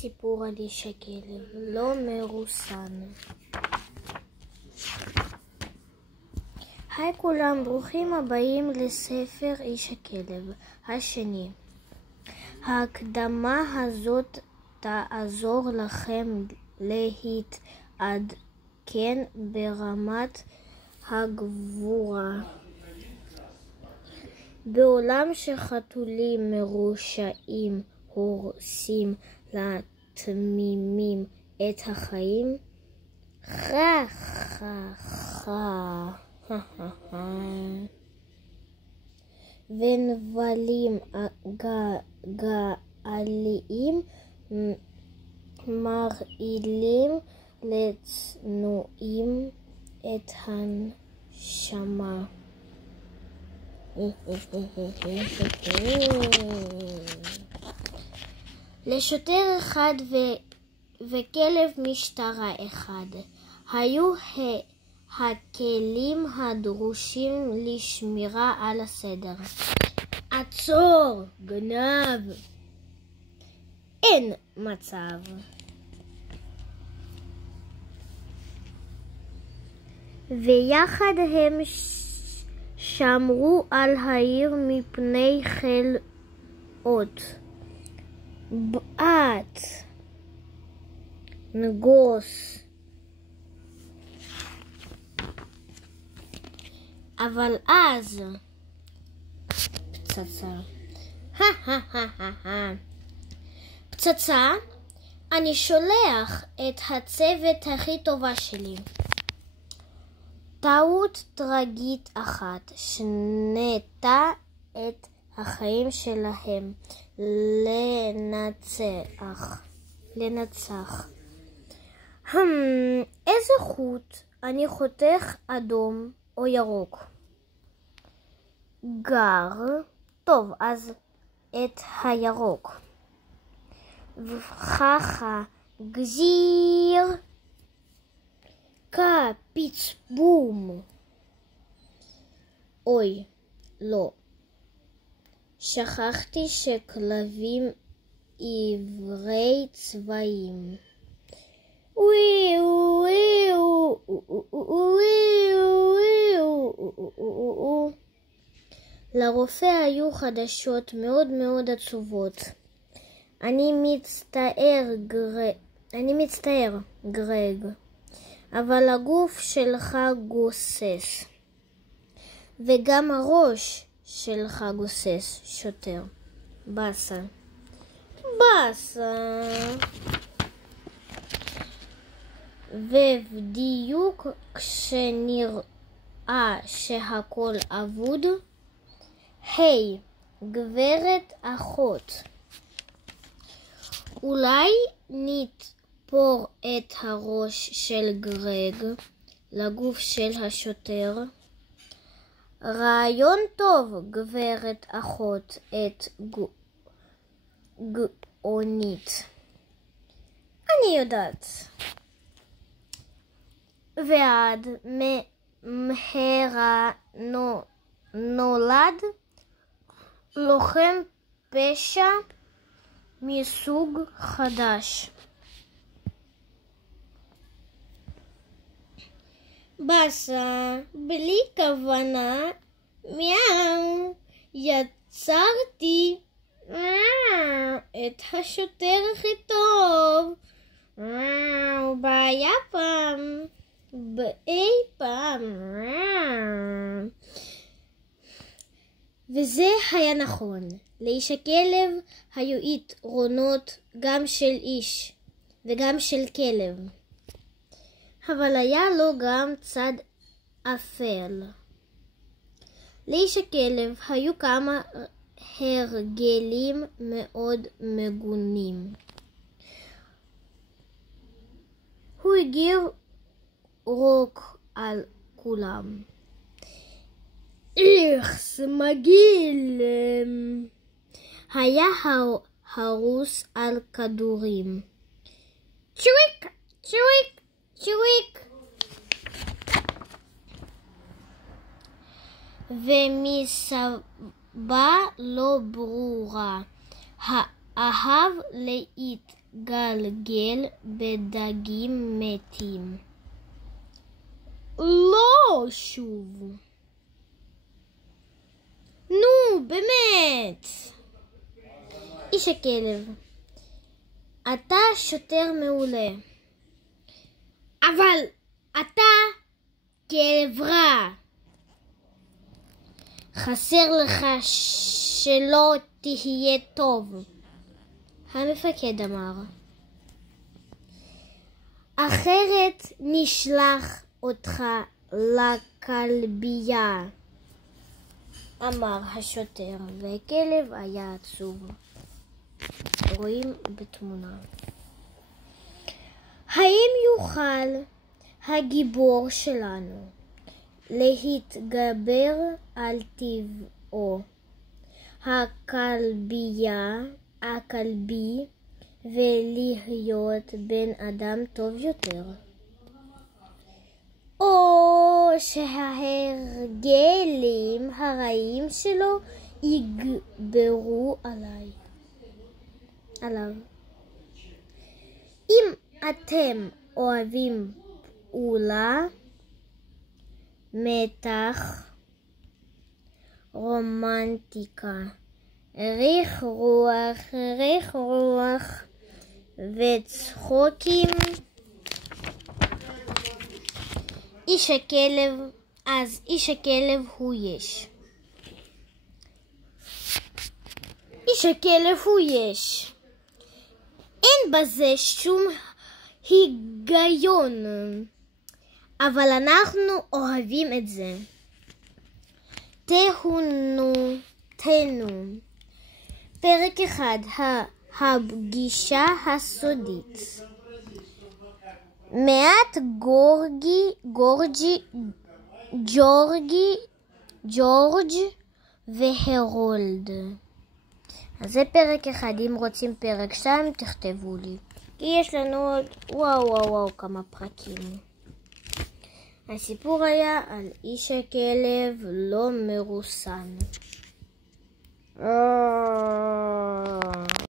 סיפור על איש הכלב, לא מרוסן. היי כולם, ברוכים הבאים לספר איש הכלב השני. ההקדמה הזאת תעזור לכם להתעדכן ברמת הגבורה. בעולם שחתולים מרושעים הורסים לתמימים את החיים, ונבלים גאליים מרעילים לצנועים את הנשמה. לשוטר אחד וכלב משטרה אחד היו הכלים הדרושים לשמירה על הסדר. עצור, גנב! אין מצב. ויחד הם שמרו על העיר מפני חלאות. בת, נגוס. אבל אז פצצה. פצצה, אני שולח את הצוות הכי טובה שלי. טעות טרגית אחת שנתה את החיים שלהם לנצח. איזה חוט? אני חותך אדום או ירוק? גר. טוב, אז את הירוק. וככה גזיר. קפיץ בום. אוי, לא. שכחתי שכלבים עיוורי צבעים. לרופא היו חדשות מאוד מאוד עצובות. אני מצטער, גרג, אבל הגוף שלך גוסס. וגם הראש שלך גוסס, שוטר. בסה. ובדיוק כשנראה שהכל אבוד, היי, גברת אחות, אולי נתפור את הראש של גרג לגוף של השוטר? רעיון טוב, גברת אחות, את גאונית. אני יודעת. ועד מהרה נולד לוחם פשע מסוג חדש. בסה, בלי כוונה, מיהו, יצרתי את השוטר הכי טוב. בעיה פעם, באי פעם. וזה היה נכון. לאיש הכלב היו יתרונות גם של איש וגם של כלב. אבל היה לו גם צד אפל. לאיש הכלב היו כמה הרגלים מאוד מגונים. הוא הגיר רוק על כולם. איך מגעיל. היה הרוס על כדורים. צ'וויק, צ'וויק, צ'וויק. ומסיבה לא ברורה, אהב מתגלגל בדגים מתים. לא, שוב. נו, באמת. איש הכלב, אתה שוטר מעולה, אבל אתה כלב רע. חסר לך שלא תהיה טוב. המפקד אמר. אחרת נשלח אותך לכלבייה, אמר השוטר, והכלב היה עצוב. רואים בתמונה. האם יוכל הגיבור שלנו להתגבר על טבעו הכלבי ולהיות בן אדם טוב יותר? או שההרגלים הרעים שלו יגברו עליו? אם אתם אוהבים פעולה, מתח, רומנטיקה, ריח רוח וצחוקים, אז איש הכלב הוא יש. איש הכלב הוא יש. אין בזה שום היגיון, אבל אנחנו אוהבים את זה. תהנו. פרק 1, הפגישה הסודית. מעט ג'ורג' והרולד. אז זה פרק 1. אם רוצים פרק 2 תכתבו לי, כי יש לנו עוד וואו כמה פרקים. הסיפור היה על איש הכלב לא מרוסן.